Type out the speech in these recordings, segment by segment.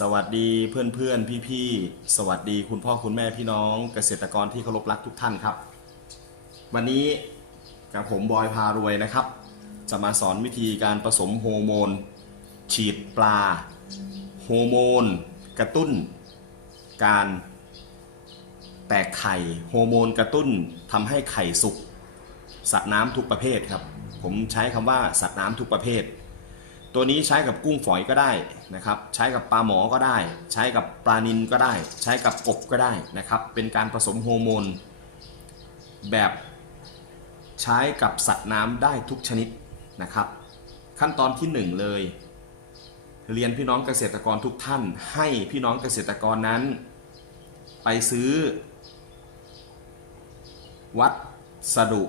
สวัสดีเพื่อนเพื่อนพี่พี่สวัสดีคุณพ่อคุณแม่พี่น้องเกษตรกรที่เคารพรักทุกท่านครับ วันนี้กับผมบอยพารวยนะครับ จะมาสอนวิธีการผสมโฮอร์โมน ฉีดปลาโฮอร์โมน กระตุ้น การแตกไข่โฮอร์โมนกระตุ้นทำให้ไข่สุกสัตว์น้ำทุกประเภทครับ ผมใช้คำว่าสัตว์น้ำทุกประเภท ตัวนี้ใช้กับกุ้งฝอยก็ได้นะครับ ใช้กับปลาหมอก็ได้ ใช้กับปลานิลก็ได้ ใช้กับกบก็ได้นะครับ เป็นการผสมโฮอร์โมน แบบใช้กับสัตว์น้ำได้ทุกชนิดนะครับ ขั้นตอนที่หนึ่งเลย เรียนพี่น้องเกษตรกรทุกท่าน ให้พี่น้องเกษตรกรนั้น ไปซื้อ วัสดุ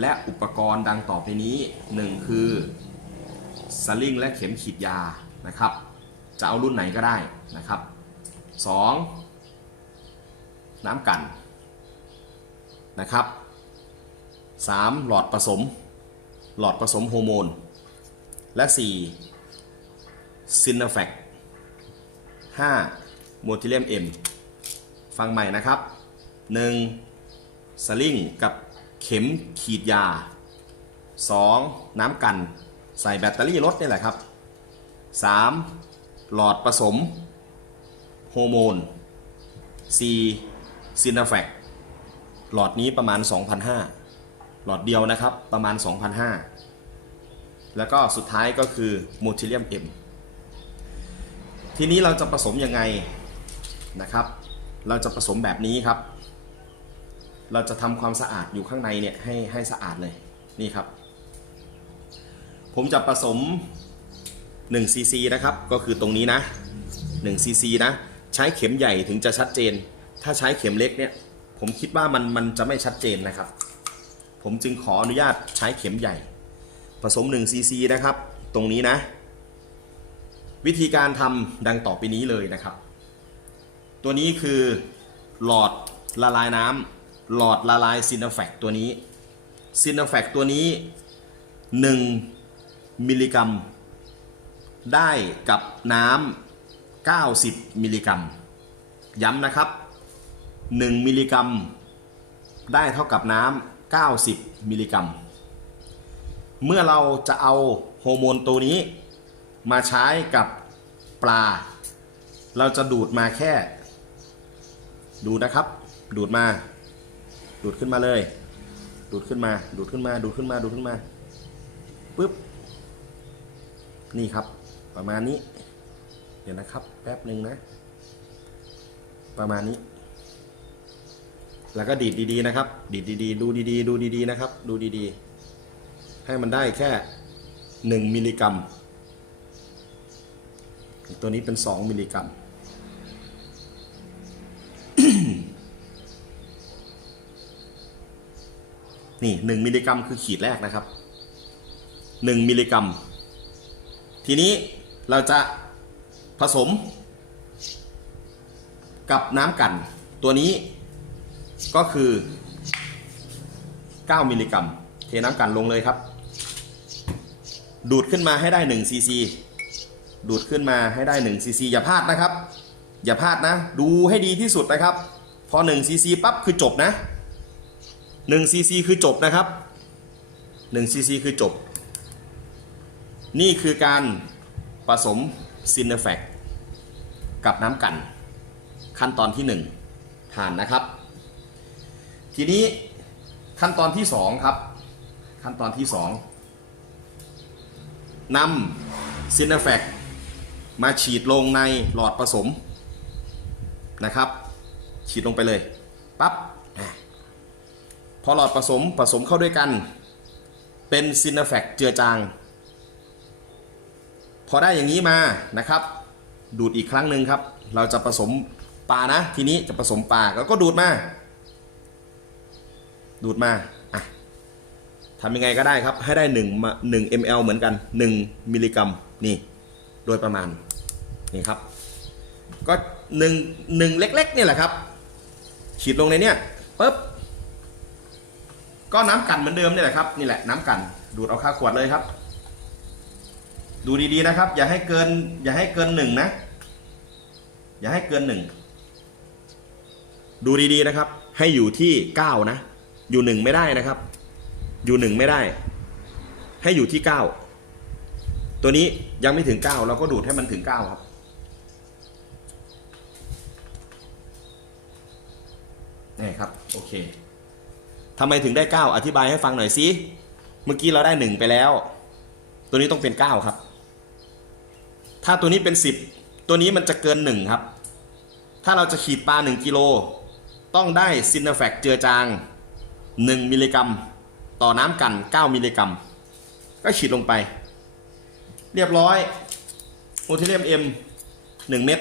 และอุปกรณ์ดังต่อไปนี้หนึ่งคือ สลิงและเข็มขีดยานะครับ จะเอารุ่นไหนก็ได้นะครับ 2. น้ำกันนะครับ 3. หลอดผสม หลอดผสมโฮอร์โมน และ 4. ซินนาแฟก 5. โมทิเลียมเอ็มฟังใหม่นะครับ 1. สลิงกับเข็มขีดยา 2. น้ำกัน ใส่แบตเตอรี่รถนี่แหละครับ 3. หลอดผสมโฮอร์โมน 4. ซินาแฟกหลอดนี้ประมาณ 2,500 หลอดเดียวนะครับประมาณ 2,500 แล้วก็สุดท้ายก็คือโมทิเลียมเอ็มทีนี้เราจะผสมยังไงนะครับ เราจะผสมแบบนี้ครับ เราจะทำความสะอาดอยู่ข้างในเนี่ยให้ให้สะอาดเลยนี่ครับ ผมจะผสม1ซีซีนะครับก็คือตรงนี้นะ1ซีซีนะใช้เข็มใหญ่ถึงจะชัดเจน ถ้าใช้เข็มเล็กเนี่ยผมคิดว่ามันมันจะไม่ชัดเจนนะครับ ผมจึงขออนุญาตใช้เข็มใหญ่ ผสม1ซีซีนะครับ ตรงนี้นะ วิธีการทำดังต่อไปนี้เลยนะครับ ตัวนี้คือหลอดละลายน้ำหลอดละลายซินาแฟกตัวนี้ซินาแฟกตัวนี้ 1 มิลลิกรัม ได้กับน้ำ 90 มิลลิกรัม ย้ำนะครับ 1 มิลลิกรัม ได้เท่ากับน้ำ 90 มิลลิกรัม เมื่อเราจะเอาโฮอร์โมนตัวนี้ มาใช้กับปลา เราจะดูดมาแค่ ดูนะครับ ดูดมา ดูดขึ้นมาเลย ดูดขึ้นมา ดูดขึ้นมา ดูดขึ้นมา ดูดขึ้นมาปึ๊บ นี่ครับ ประมาณนี้ เดี๋ยวนะครับ แป๊บหนึ่งนะ ประมาณนี้ แล้วก็ดีดดีๆนะครับ ดีดดีๆ ดูดีๆ ดูดีๆนะครับ ดูดีๆ ให้มันได้แค่หนึ่งมิลลิกรัม ตัวนี้เป็น2มิลลิกรัมนี่1มิลลิกรัมคือขีดแรกนะครับ1มิลลิกรัม ทีนี้เราจะผสม กับน้ำกัน ตัวนี้ก็คือ 9 มิลลิกรัม เทน้ำกันลงเลยครับ ดูดขึ้นมาให้ได้1ซีซีดูดขึ้นมาให้ได้1ซีซีอย่าพลาดนะครับ อย่าพลาดนะ ดูให้ดีที่สุดนะครับ พอ1ซีซีปั๊บคือจบนะ1ซีซีคือจบนะครับ1ซีซีคือจบ นี่คือการผสมซินเนแฟกกับน้ำกัน ขั้นตอนที่ 1 ผ่านนะครับ ทีนี้ขั้นตอนที่ 2 ครับ ขั้นตอนที่ 2นำซินเนแฟกมาฉีดลงในหลอดผสมนะครับ ฉีดลงไปเลยปั๊บพอหลอดผสมผสมเข้าด้วยกัน เป็นซินเนแฟกเจือจาง พอได้อย่างนี้มานะครับ ดูดอีกครั้งหนึ่งครับ เราจะผสมปลานะ ทีนี้จะผสมปลาแล้วก็ดูดมา ดูดมาอะทำยังไงก็ได้ครับ ให้ได้1มา1 ml เหมือนกัน 1 มิลลิกรัมนี่โดยประมาณนี่ครับ ก็หนึ่งหนึ่งเล็กๆเนี่ยแหละครับ ฉีดลงในเนี้ยปุ๊บก็น้ำกันเหมือนเดิมนี่แหละครับนี่แหละน้ำกันดูดเอาค่าขวดเลยครับ ดูดีๆนะครับ อย่าให้เกิน อย่าให้เกินหนึ่งนะ อย่าให้เกินหนึ่งดูดีๆนะครับ ให้อยู่ที่เก้านะ อยู่หนึ่งไม่ได้นะครับ อยู่หนึ่งไม่ได้ ให้อยู่ที่เก้าตัวนี้ยังไม่ถึงเก้าเราก็ดูดให้มันถึงเก้าครับนี่ครับโอเคทำไมถึงได้9อธิบายให้ฟังหน่อยสิเมื่อกี้เราได้1ไปแล้ว ตัวนี้ต้องเป็น9ครับ ถ้าตัวนี้เป็น 10 ตัวนี้มันจะเกิน 1 ครับ ถ้าเราจะขีดปลา 1 กิโล ต้องได้ซินแฟกเจือจาง 1 มิลลิกรัม ต่อน้ำกัน 9 มิลลิกรัม ก็ขีดลงไป เรียบร้อยโอเทเลียมเอ็ม1เม็ด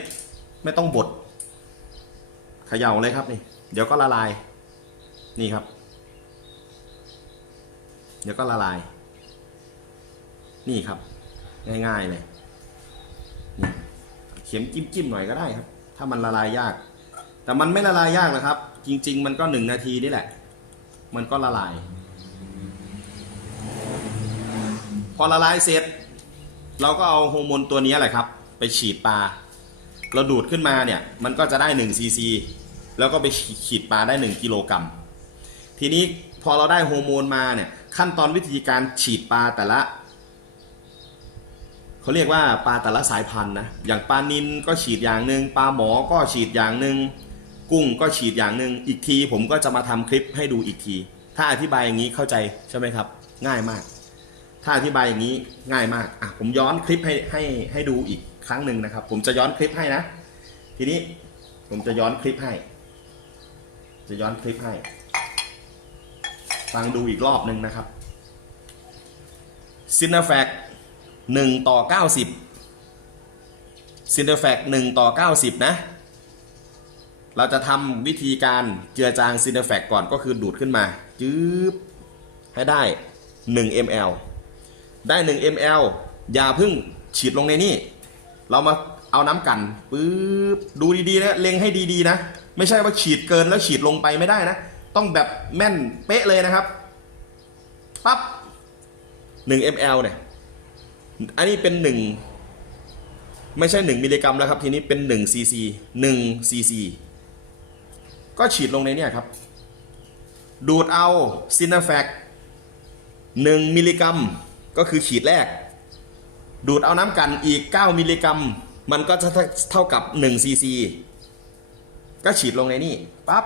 ไม่ต้องบดเขย่าเลยครับนี่ เดี๋ยวก็ละลาย นี่ครับ เดี๋ยวก็ละลาย นี่ครับ ง่ายๆเลย ข็มจิ้มๆหน่อยก็ได้ครับ ถ้ามันละลายยาก แต่มันไม่ละลายยากหรอกครับ จริง ๆ มันก็หนึ่งนาทีนี่แหละ มันก็ละลาย พอละลายเสร็จ เราก็เอาโฮอร์โมนตัวนี้แหละครับ ไปฉีดปลาเราดูดขึ้นมาเนี่ย มันก็จะได้1ซีซีแล้วก็ไปขีดปลาได้ 1กิโลกรัมทีนี้พอเราได้โฮอร์โมนมาเนี่ยขั้นตอนวิธีการฉีดปลาแต่ละ เขาเรียกว่าปลาแต่ละสายพันธุ์นะอย่างปลานินก็ฉีดอย่างหนึ่งปลาหมอก็ฉีดอย่างหนึ่งกุ้งก็ฉีดอย่างหนึ่งอีกทีผมก็จะมาทำคลิปให้ดูอีกที ถ้าอธิบายอย่างนี้เข้าใจใช่ไหมครับ ง่ายมาก ถ้าอธิบายอย่างนี้ง่ายมากอะผมย้อนคลิปให้ให้ให้ดูอีกครั้งหนึ่งนะครับ ผมจะย้อนคลิปให้นะ ทีนี้ผมจะย้อนคลิปให้ จะย้อนคลิปให้ ฟังดูอีกรอบหนึ่งนะครับซินเนแฟก หนึ่งต่อเก้าสิบซินเนแฟกหนึ่งต่อเก้าสิบนะ เราจะทำวิธีการเจือจางซินเนแฟกก่อนก็คือดูดขึ้นมาจื๊บให้ได้ 1 ml ได้ 1 ml อย่าพึ่งฉีดลงในนี่ เรามาเอาน้ำกันปึ๊บดูดีๆนะเล็งให้ดีๆนะ ไม่ใช่ว่าฉีดเกินแล้วฉีดลงไปไม่ได้นะ ต้องแบบแม่นเป๊ะเลยนะครับปั๊บ1 ml เนี่ย อันนี้เป็นหนึ่งไม่ใช่หนึ่งมิลลิกรัมแล้วครับ ทีนี้เป็นหนึ่งซีซีหนึ่งซีซีก็ฉีดลงในเนี่ยครับ ดูดเอาซินาแฟกหนึ่งมิลลิกรัมก็คือฉีดแรก ดูดเอาน้ำกันอีก 9 มิลลิกรัม มันก็จะเท่ากับ1ซีซีก็ฉีดลงในนี่ปับ๊บ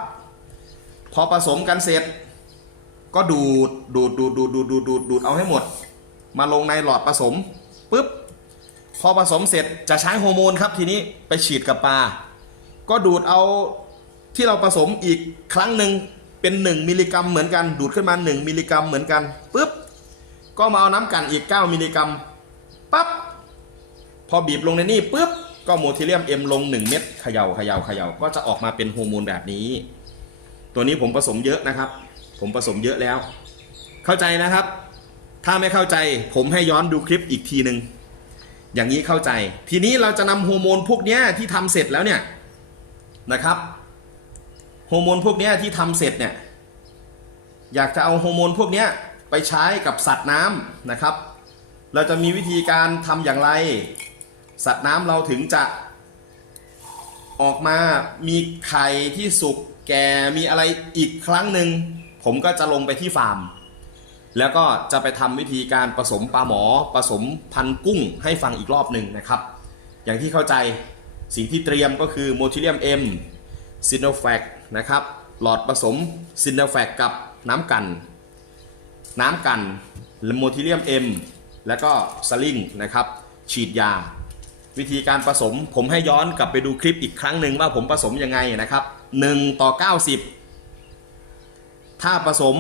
พอผสมกันเสร็จ ก็ดูดดูดดูดดูดดูดดูดดูดเอาให้หมด มาลงในหลอดผสม ปุ๊บพอผสมเสร็จจะใช้ฮอร์โมนครับทีนี้ไปฉีดกับปลา ก็ดูดเอาที่เราผสมอีกครั้งหนึ่งเป็น 1 มิลลิกรัมเหมือนกัน ดูดขึ้นมา 1 มิลลิกรัมเหมือนกันปุ๊บก็มาเอาน้ำกันอีก 9 มิลลิกรัมปั๊บพอบีบลงในนี่ปุ๊บก็โมทิเลียมเอ็มลง 1 เม็ดเขยา่าเขยา่าเขย่าก็จะออกมาเป็นฮอร์โมนแบบนี้ ตัวนี้ผมผสมเยอะนะครับ ผมผสมเยอะแล้ว เข้าใจนะครับ ถ้าไม่เข้าใจผมให้ย้อนดูคลิปอีกทีหนึ่งอย่างนี้เข้าใจ ทีนี้เราจะนำฮอร์โมนพวกนี้ที่ทำเสร็จแล้วเนี่ยนะครับฮอร์โมนพวกนี้ที่ทำเสร็จเนี่ยอยากจะเอาฮอร์โมนพวกนี้ไปใช้กับสัตว์น้ำนะครับ เราจะมีวิธีการทำอย่างไร สัตว์น้ำเราถึงจะออกมามีไข่ที่สุกแก่มีอะไรอีกครั้งหนึ่งผมก็จะลงไปที่ฟาร์ม แล้วก็จะไปทำวิธีการผสมปลาหมอผสมพันกุ้งให้ฟังอีกรอบหนึ่งนะครับ อย่างที่เข้าใจสิ่งที่เตรียมก็คือโมทิเลียม M ซินโนแฟกนะครับหลอดผสมซินโนแฟกกับน้ำกัน น้ำกันโมทิเลียม M แล้วก็สลิงนะครับ ฉีดยา วิธีการผสมผมให้ย้อนกลับไปดูคลิปอีกครั้งหนึ่งว่าผมผสมยังไงนะครับ 1 ต่อ 90 ถ้าผสม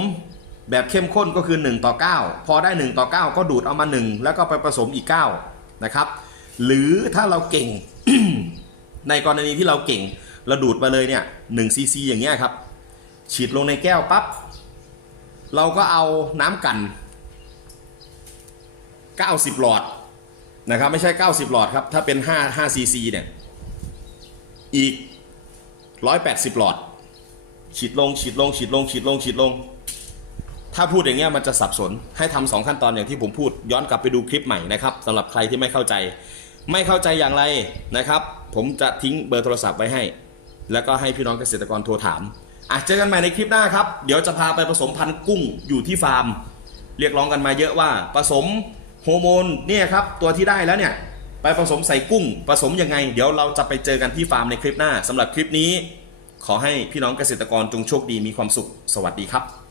แบบเข้มข้นก็คือ 1 ต่อ 9 พอได้ 1 ต่อ 9 ก็ดูดเอามา 1 แล้วก็ไปผสมอีก 9 นะครับ หรือถ้าเราเก่ง ในกรณีที่เราเก่งเราดูดมาเลยเนี่ย1ซีซีอย่างเงี้ยครับ ฉีดลงในแก้วปั๊บเราก็เอาน้ำกัน 90 หลอดนะครับไม่ใช่ 90 หลอดครับ ถ้าเป็น 5 5ซีซีเนี่ยอีก 180 หลอด ฉีดลงฉีดลงฉีดลงฉีดลงฉีดลง ถ้าพูดอย่างเงี้ยมันจะสับสนให้ทำสองขั้นตอนอย่างที่ผมพูดย้อนกลับไปดูคลิปใหม่นะครับสำหรับใครที่ไม่เข้าใจ ไม่เข้าใจอย่างไรนะครับ ผมจะทิ้งเบอร์โทรศัพท์ไว้ให้ แล้วก็ให้พี่น้องเกษตรกรโทรถามอะเจอกันใหม่ในคลิปหน้าครับ เดี๋ยวจะพาไปผสมพันธุ์กุ้งอยู่ที่ฟาร์ม เรียกร้องกันมาเยอะว่าผสมโฮอร์โมนเนี่ยครับตัวที่ได้แล้วเนี่ยไปผสมใส่กุ้งผสมยังไง เดี๋ยวเราจะไปเจอกันที่ฟาร์มในคลิปหน้าสำหรับคลิปนี้ ขอให้พี่น้องเกษตรกรจงโชคดีมีความสุข สวัสดีครับ